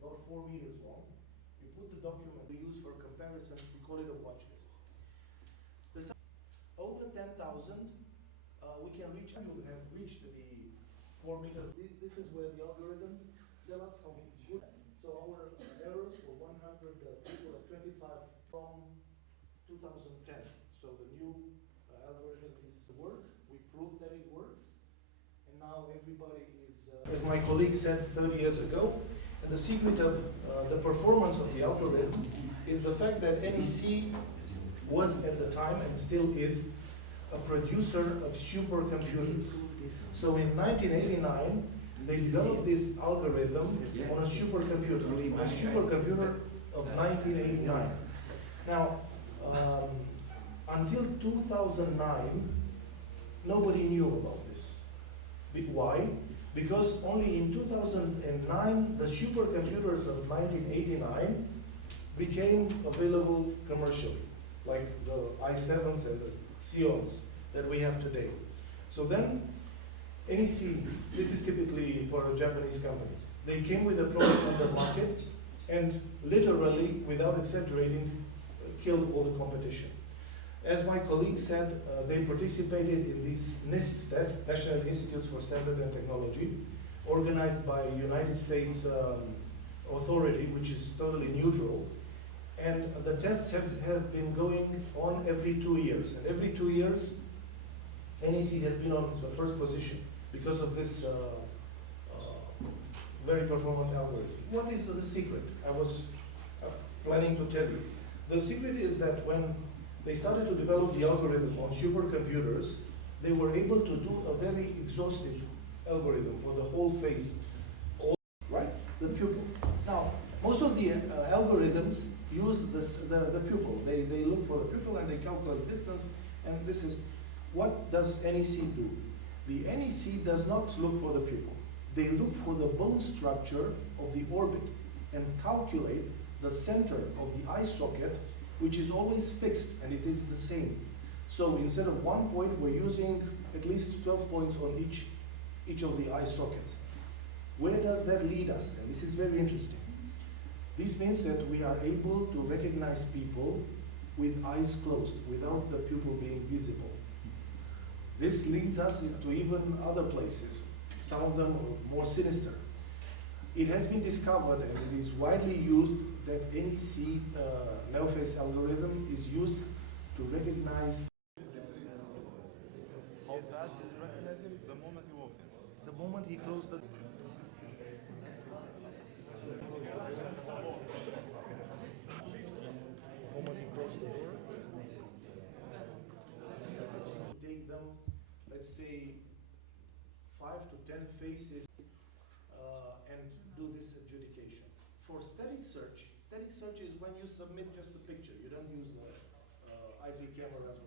about 4 meters long. We put the document we use for comparison, we call it a watch list. Over 10,000, we can reach, you have reached the 4 meter. This is where the algorithm tell us how good. So our errors were 100 people at 25 from 2010. So the new algorithm is work. We proved that it works. And now everybody is, as my colleague said 30 years ago, and the secret of the performance of the algorithm is the fact that NEC was at the time and still is a producer of supercomputers. So in 1989, they developed this algorithm on a supercomputer of 1989. Now, until 2009, nobody knew about this. Why? Because only in 2009, the supercomputers of 1989 became available commercially, like the i7s and the Xeons that we have today. So then, NEC, this is typically for a Japanese company. They came with a product on the market and literally, without exaggerating, killed all the competition. As my colleague said, they participated in these NIST tests, National Institutes for Standard and Technology, organized by a United States authority, which is totally neutral. And the tests have been going on every 2 years. And every 2 years, NEC has been on the first position because of this very performant algorithm. What is the secret? I was planning to tell you. The secret is that when they started to develop the algorithm on supercomputers, they were able to do a very exhaustive algorithm for the whole face, right? The pupil. Now, most of the algorithms use the pupil. They look for the pupil and they calculate distance, and this is, what does NEC do? The NEC does not look for the pupil. They look for the bone structure of the orbit and calculate the center of the eye socket, which is always fixed, and it is the same. So instead of 1 point, we're using at least 12 points on each of the eye sockets. Where does that lead us? And this is very interesting. This means that we are able to recognize people with eyes closed, without the pupil being visible. This leads us into even other places, some of them more sinister. It has been discovered, and it is widely used, that NEC no-face algorithm is used to recognize. How fast is recognizing the moment he walked in? The moment he closed the. Take them, let's say, 5 to 10 faces and do this adjudication. For static search is when you submit just a picture. You don't use the IP cameras